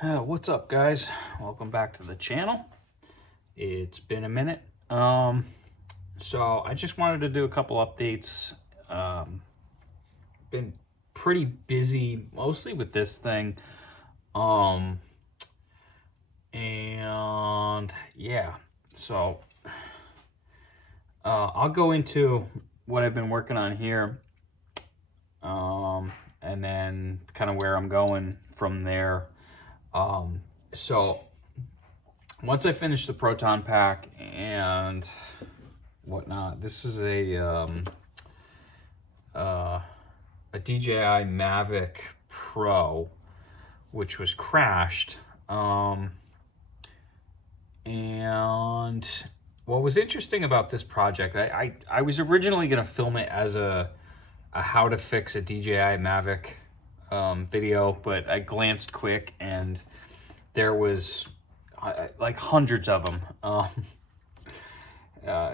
What's up, guys? Welcome back to the channel. It's been a minute. So I just wanted to do a couple updates. Been pretty busy, mostly with this thing. Um, and yeah, so I'll go into what I've been working on here. And then kind of where I'm going from there. So once I finish the proton pack and whatnot, this is a DJI Mavic Pro, which was crashed. And what was interesting about this project, I was originally going to film it as a how to fix a DJI Mavic video, but I glanced quick and there was like hundreds of them.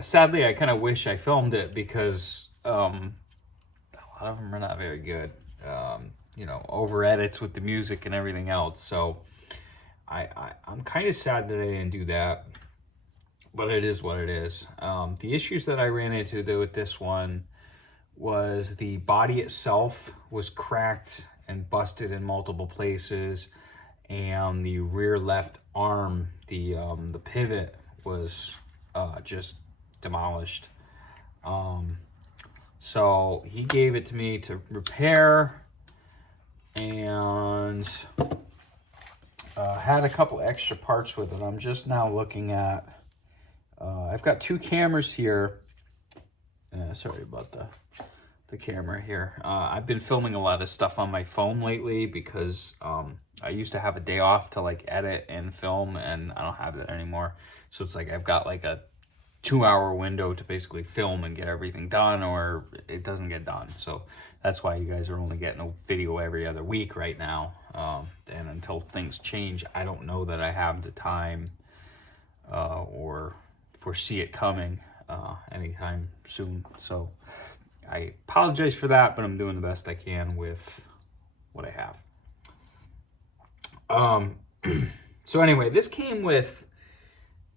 Sadly, I kind of wish I filmed it because a lot of them are not very good. Over edits with the music and everything else. So I'm kind of sad that I didn't do that, but it is what it is. The issues that I ran into with this one was the body itself was cracked and busted in multiple places, and the rear left arm, the pivot was just demolished. So he gave it to me to repair, and had a couple extra parts with it. I'm just now looking at, I've got two cameras here. Sorry about the camera here. I've been filming a lot of stuff on my phone lately because I used to have a day off to like edit and film, and I don't have that anymore. So it's like I've got like a 2-hour window to basically film and get everything done, or it doesn't get done. So that's why you guys are only getting a video every other week right now. And until things change, I don't know that I have the time or foresee it coming anytime soon. So I apologize for that, but I'm doing the best I can with what I have. So anyway, this came with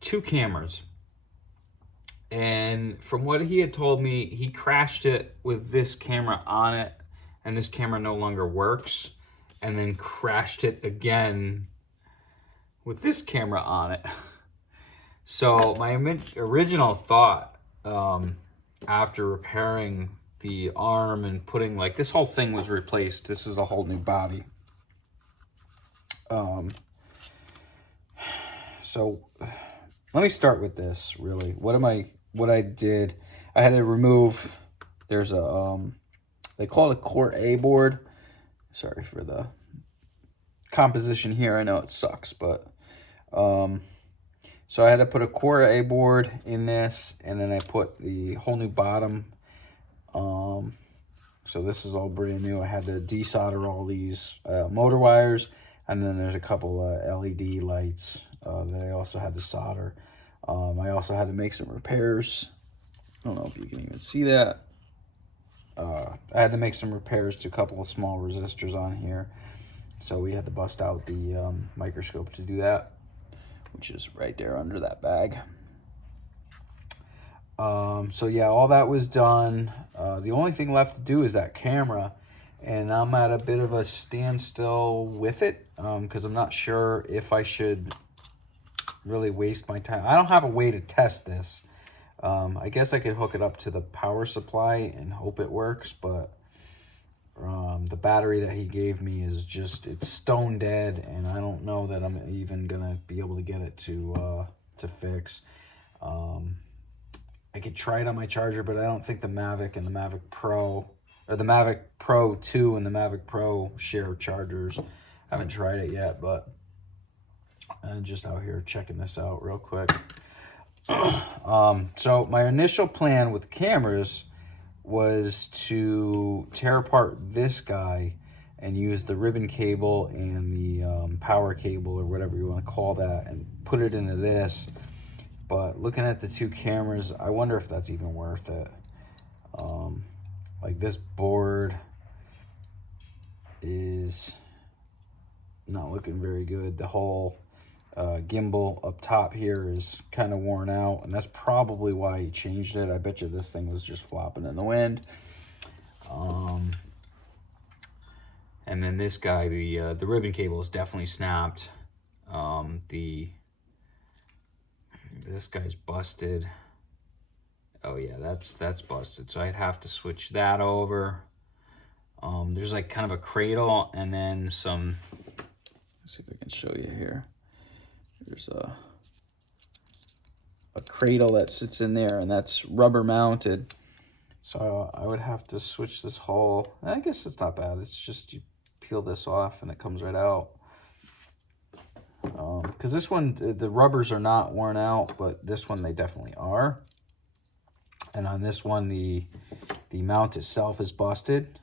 two cameras. And from what he had told me, he crashed it with this camera on it, and this camera no longer works, and then crashed it again with this camera on it. So my original thought, after repairing the arm and putting, like, this whole thing was replaced. This is a whole new body. So let me start with this, really. What I did, I had to remove, there's a, they call it a Core A board. Sorry for the composition here. I know it sucks, but, so I had to put a Core A board in this, and then I put the whole new bottom. So this is all brand new. I had to desolder all these motor wires, and then there's a couple LED lights that I also had to solder. I also had to make some repairs. I don't know if you can even see that. I had to make some repairs to a couple of small resistors on here. So we had to bust out the microscope to do that, which is right there under that bag. So yeah, all that was done. The only thing left to do is that camera, and I'm at a bit of a standstill with it because I'm not sure if I should really waste my time. I don't have a way to test this. I guess I could hook it up to the power supply and hope it works, but the battery that he gave me is just, it's stone dead, and I don't know that I'm even gonna be able to get it to fix. I could try it on my charger, but I don't think the Mavic and the Mavic Pro, or the Mavic Pro 2 and the Mavic Pro share chargers. I haven't tried it yet, but I'm just out here checking this out real quick. So my initial plan with cameras was to tear apart this guy and use the ribbon cable and the power cable, or whatever you want to call that, and put it into this. But looking at the two cameras, I wonder if that's even worth it. Like, this board is not looking very good. The whole gimbal up top here is kind of worn out, and that's probably why he changed it. I bet you this thing was just flopping in the wind. And then this guy, the ribbon cable is definitely snapped. This guy's busted. Oh yeah, that's busted. So I'd have to switch that over. There's like kind of a cradle and then some. Let's see if I can show you here. There's a cradle that sits in there, and that's rubber mounted. So I would have to switch this whole. I guess it's not bad. It's just you peel this off and it comes right out. Because this one, the rubbers are not worn out, but this one they definitely are. And on this one, the mount itself is busted.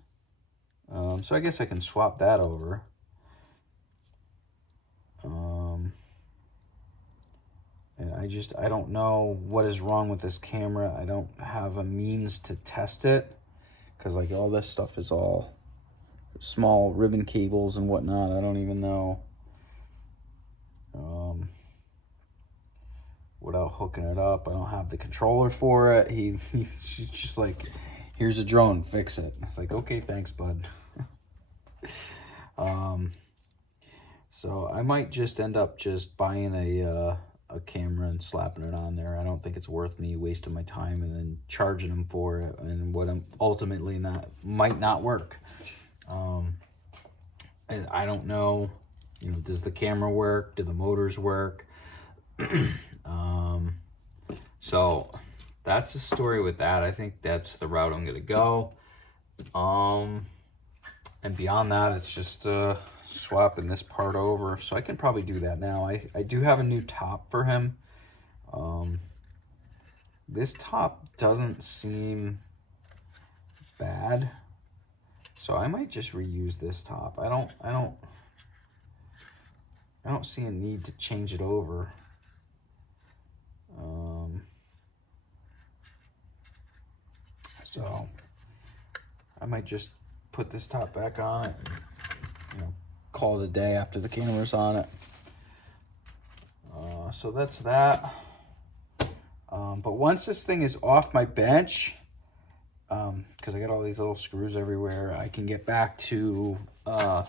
So I guess I can swap that over. And I don't know what is wrong with this camera. I don't have a means to test it, because like all this stuff is all small ribbon cables and whatnot. I don't even know without hooking it up. I don't have the controller for it. She's just like, here's a drone, fix it. It's like, okay, thanks, bud. So I might just end up just buying a camera and slapping it on there. I don't think it's worth me wasting my time and then charging them for it, and what I'm ultimately might not work. I don't know, does the camera work? Do the motors work? So that's the story with that. I think that's the route I'm gonna go. And beyond that, it's just swapping this part over. So I can probably do that now. I do have a new top for him. This top doesn't seem bad, so I might just reuse this top. I don't see a need to change it over. So I might just put this top back on it and, call it a day after the camera's on it. So that's that. But once this thing is off my bench, because I got all these little screws everywhere, I can get back to, I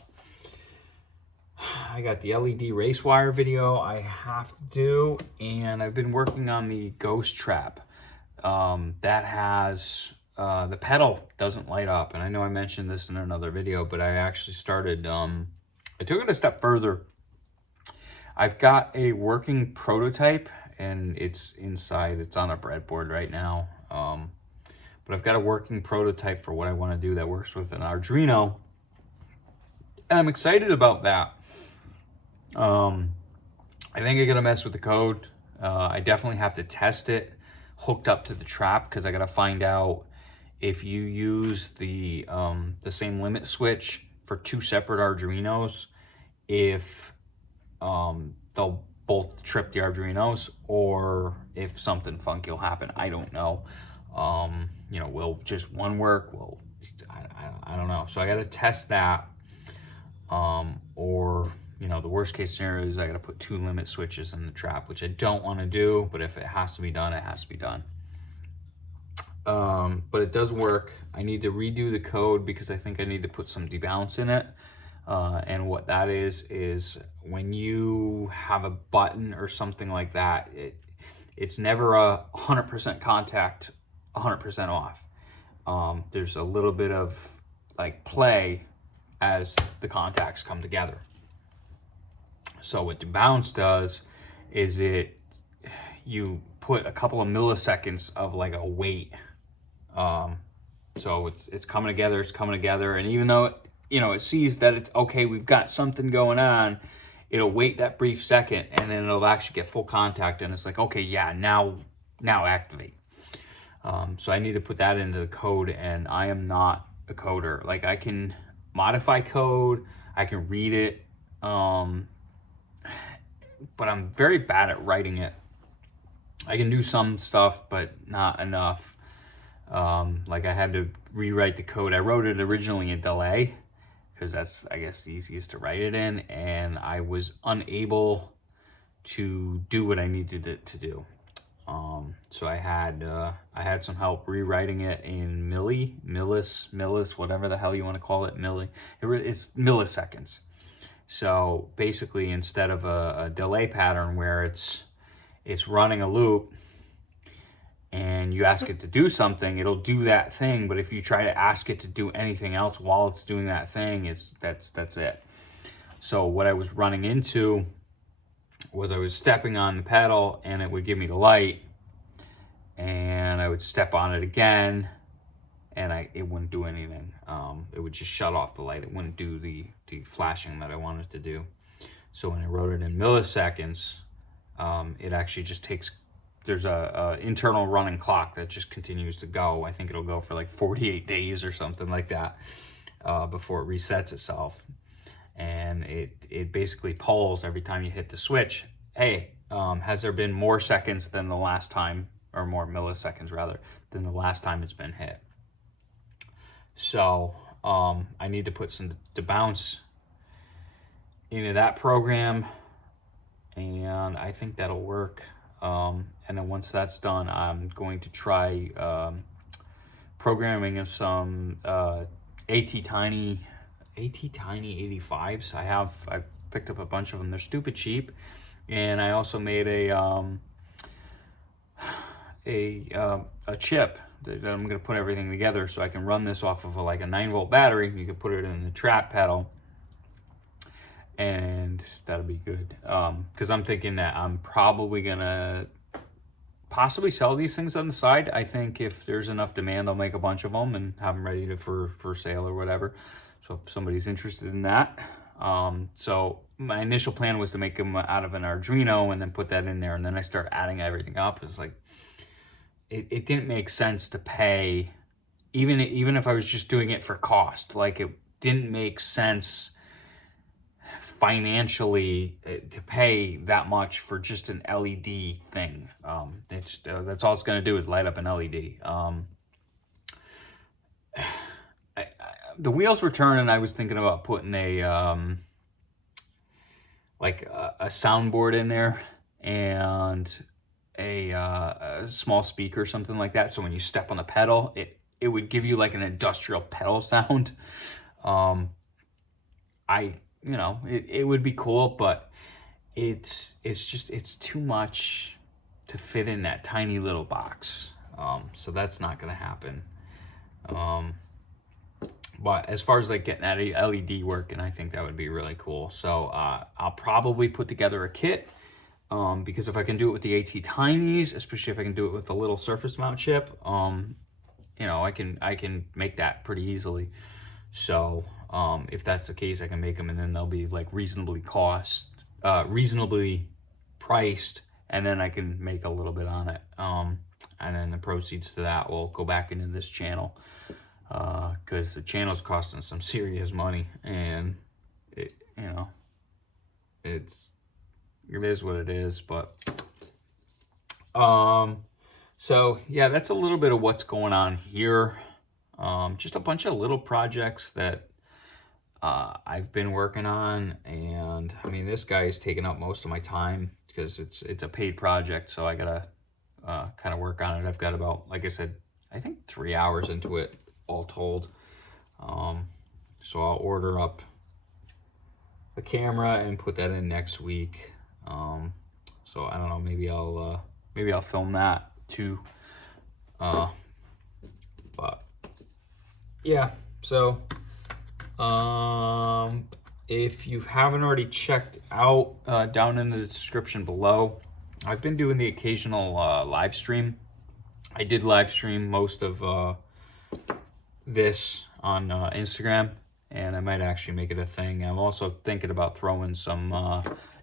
got the LED race wire video I have to do, and I've been working on the Ghost Trap. That has, the pedal doesn't light up, and I know I mentioned this in another video, but I actually started, I took it a step further. I've got a working prototype, and it's inside, it's on a breadboard right now. But I've got a working prototype for what I want to do that works with an Arduino, and I'm excited about that. I think I'm gonna mess with the code. I definitely have to test it hooked up to the trap, because I gotta find out if you use the same limit switch for two separate Arduinos, if they'll both trip the Arduinos, or if something funky will happen. I don't know. Will just one work? Well, I don't know. So I got to test that. Or, the worst case scenario is I got to put two limit switches in the trap, which I don't want to do, but if it has to be done, it has to be done. But it does work. I need to redo the code because I think I need to put some debounce in it. And what that is when you have a button or something like that, it's never a 100% contact, 100% off. There's a little bit of like play as the contacts come together. So what debounce does is you put a couple of milliseconds of like a wait. So it's coming together, and even though it sees that it's okay, we've got something going on, it'll wait that brief second, and then it'll actually get full contact, and it's like, okay, yeah, now activate. So I need to put that into the code, and I am not a coder. Like, I can modify code, I can read it, but I'm very bad at writing it. I can do some stuff, but not enough. Like, I had to rewrite the code. I wrote it originally in Delay, because that's, I guess, the easiest to write it in, and I was unable to do what I needed it to do. So I had some help rewriting it in millis, whatever the hell you want to call it, it's milliseconds. So basically, instead of a delay pattern where it's running a loop and you ask it to do something, it'll do that thing. But if you try to ask it to do anything else while it's doing that thing, that's it. So what I was running into was I was stepping on the pedal and it would give me the light, and I would step on it again and it wouldn't do anything. It would just shut off the light. It wouldn't do the flashing that I wanted to do. So when I wrote it in milliseconds, it actually just takes, there's a internal running clock that just continues to go. I think it'll go for like 48 days or something like that before it resets itself. And it basically polls every time you hit the switch. Hey, has there been more seconds than the last time, or more milliseconds rather, than the last time it's been hit? So I need to put some to bounce into that program, and I think that'll work. And then once that's done, I'm going to try programming of some ATtiny 85s. I picked up a bunch of them. They're stupid cheap, and I also made a chip that I'm going to put everything together so I can run this off of like a 9-volt battery. You can put it in the trap pedal, and that'll be good. Because I'm thinking that I'm probably gonna possibly sell these things on the side. I think if there's enough demand, I'll make a bunch of them and have them ready for sale or whatever. So if somebody's interested in that. So my initial plan was to make them out of an Arduino and then put that in there, and then I start adding everything up. It's like it didn't make sense to pay, even if I was just doing it for cost. Like, it didn't make sense financially to pay that much for just an LED thing. That's all it's going to do is light up an LED. The wheels were turning. I was thinking about putting a soundboard in there and a small speaker or something like that. So when you step on the pedal, it would give you like an industrial pedal sound. It would be cool, but it's too much to fit in that tiny little box. So that's not going to happen. But as far as like getting that LED working, I think that would be really cool. So I'll probably put together a kit, because if I can do it with the ATtiny's, especially if I can do it with the little surface mount chip, I can make that pretty easily. So if that's the case, I can make them, and then they'll be like reasonably priced, and then I can make a little bit on it. And then the proceeds to that will go back into this channel, because the channel's costing some serious money, and it is what it is. But so yeah, that's a little bit of what's going on here. Just a bunch of little projects that I've been working on, and I mean, this guy is taking up most of my time because it's a paid project, so I gotta kind of work on it. I've got about, like I said, I think 3 hours into it all told. So I'll order up the camera and put that in next week. So I don't know, maybe I'll film that too. But yeah, so if you haven't already checked out, down in the description below, I've been doing the occasional live stream. I did live stream most of this on Instagram, and I might actually make it a thing. I'm also thinking about throwing some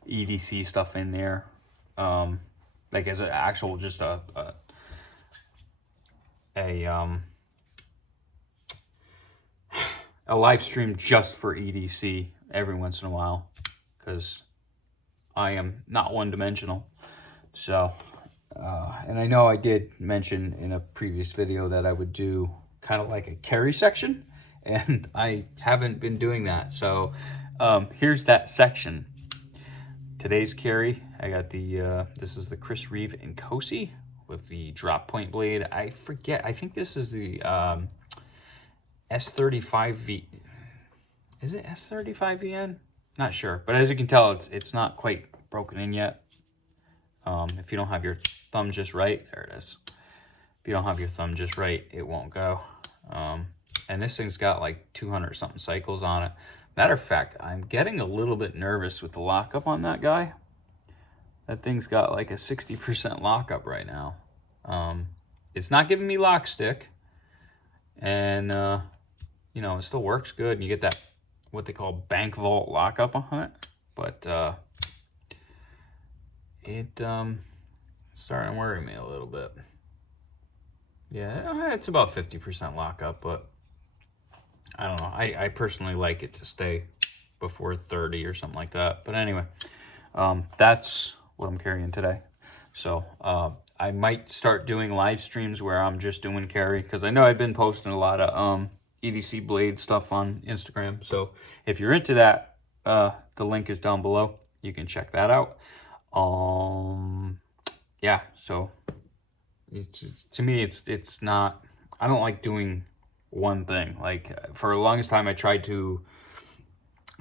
EDC stuff in there, like as an actual, just a live stream just for EDC every once in a while, because I am not one-dimensional. So and I know I did mention in a previous video that I would do kind of like a carry section, and I haven't been doing that. So here's that section. Today's carry, I got the, this is the Chris Reeve Nkosi with the drop point blade. I forget, I think this is the S35V. Is it S35VN? Not sure, but as you can tell, it's not quite broken in yet. If you don't have your thumb just right, there it is. If you don't have your thumb just right, it won't go. And this thing's got like 200 something cycles on it. Matter of fact, I'm getting a little bit nervous with the lockup on that guy. That thing's got like a 60% lockup right now. It's not giving me lock stick, and you know, it still works good, and you get that what they call bank vault lockup on it, but it's starting to worry me a little bit. Yeah, it's about 50% lockup, but I don't know. I personally like it to stay before 30 or something like that. But anyway, that's what I'm carrying today. So I might start doing live streams where I'm just doing carry, because I know I've been posting a lot of EDC blade stuff on Instagram. So if you're into that, the link is down below. You can check that out. Yeah, so to me, it's not, I don't like doing one thing. Like for the longest time, I tried to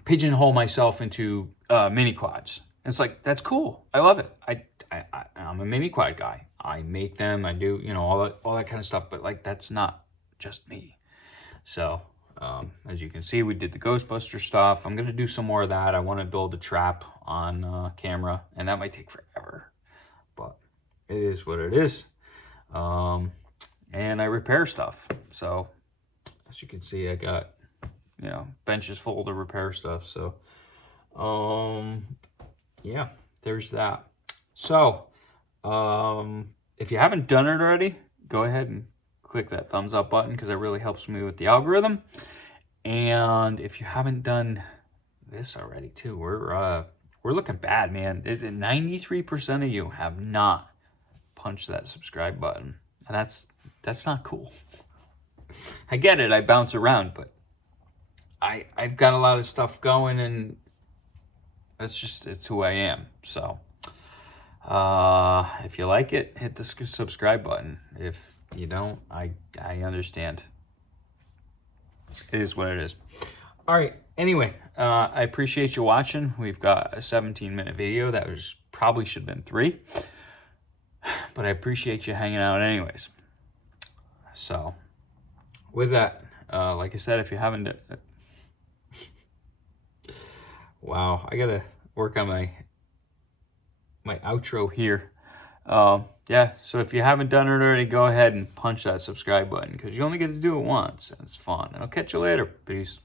pigeonhole myself into mini quads. And it's like, that's cool. I love it. I'm a mini quad guy. I make them. I do, you know, all that kind of stuff. But like, that's not just me. So as you can see, we did the Ghostbuster stuff. I'm gonna do some more of that. I want to build a trap on camera, and that might take forever. But it is what it is. And I repair stuff. So as you can see, I got, you know, benches full to repair stuff. So yeah, there's that. So if you haven't done it already, go ahead and click that thumbs up button, because it really helps me with the algorithm. And if you haven't done this already too, we're looking bad, man. 93% of you have not punched that subscribe button, and that's not cool. I get it, I bounce around, but I've got a lot of stuff going, and it's who I am. So if you like it, hit the subscribe button. If you don't, I understand. It is what it is. All right, anyway, I appreciate you watching. We've got a 17-minute video that probably should have been 3, but I appreciate you hanging out anyways. So with that, like I said, if you haven't wow, I gotta work on my outro here. Yeah, so if you haven't done it already, go ahead and punch that subscribe button, because you only get to do it once, and it's fun. And I'll catch you later. Peace.